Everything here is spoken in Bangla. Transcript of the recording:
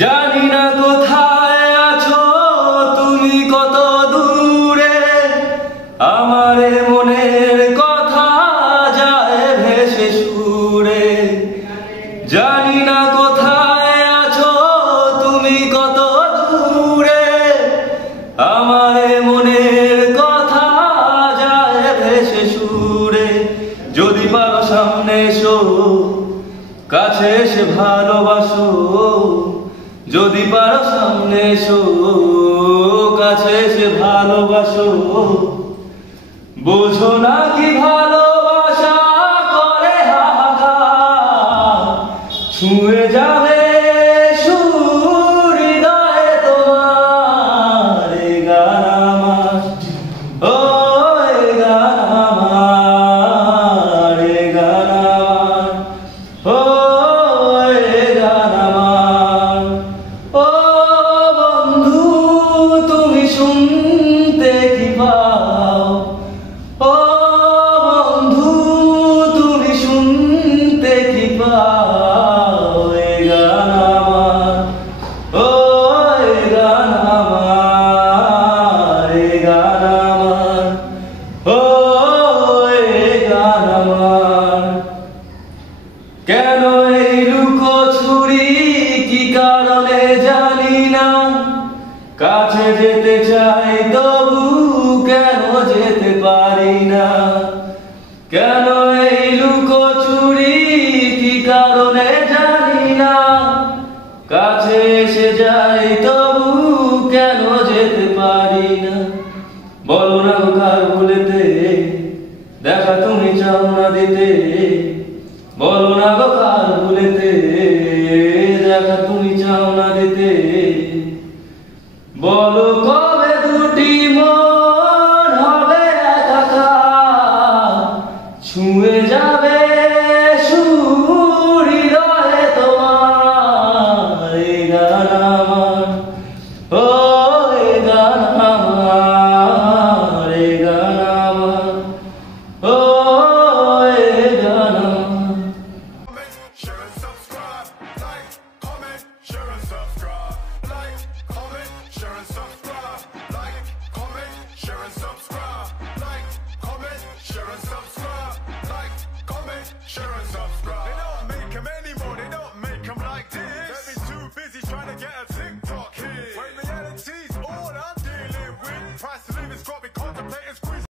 জানি না কোথায় আছো তুমি, কত দূরে আমার মনের কথা যায় ভেসে সুরে। জানি না কোথায় আছো তুমি, কত দূরে আমার মনের কথা যায় ভেসে সুরে। যদি পারো সামনে এসো, কাছে এসে ভালোবাসো। যদি পারো সামনে এসো, কাছে এসে ভালোবাসো। বোঝো না কি ভালোবাসা করে হাহাকার, ছুঁয়ে যাবে সুর হৃদয়ে তোমার। এ গান আমার, ও এ গান আমার, এ গান আমার, ও এ গান আমার। ও বন্ধু তুমি শুনতে কি পাও, ও বন্ধু তুমি শুনতে কি পাও। এ গান আমার, ও এ গান আমার, এ গান আমার, ও এ গান আমার। কেন এই লুকোচুরি, কি কারণে জানি না। কাছে যেতে চাই তবু কেন যেতে পারি না। কেন এই লুকোচুরি, কি কারণে জানি না। কাছে এসে যাই তবু কেন যেতে পারি না। বলো না গো কার ভুলেতে দেখা তুমি চাও না দিতে। বলো না গো কার ভুলেতে দেখা তুমি চাও না দিতে। বলো কবে দুটি মন হবে একাকার, ছুঁয়ে যাবে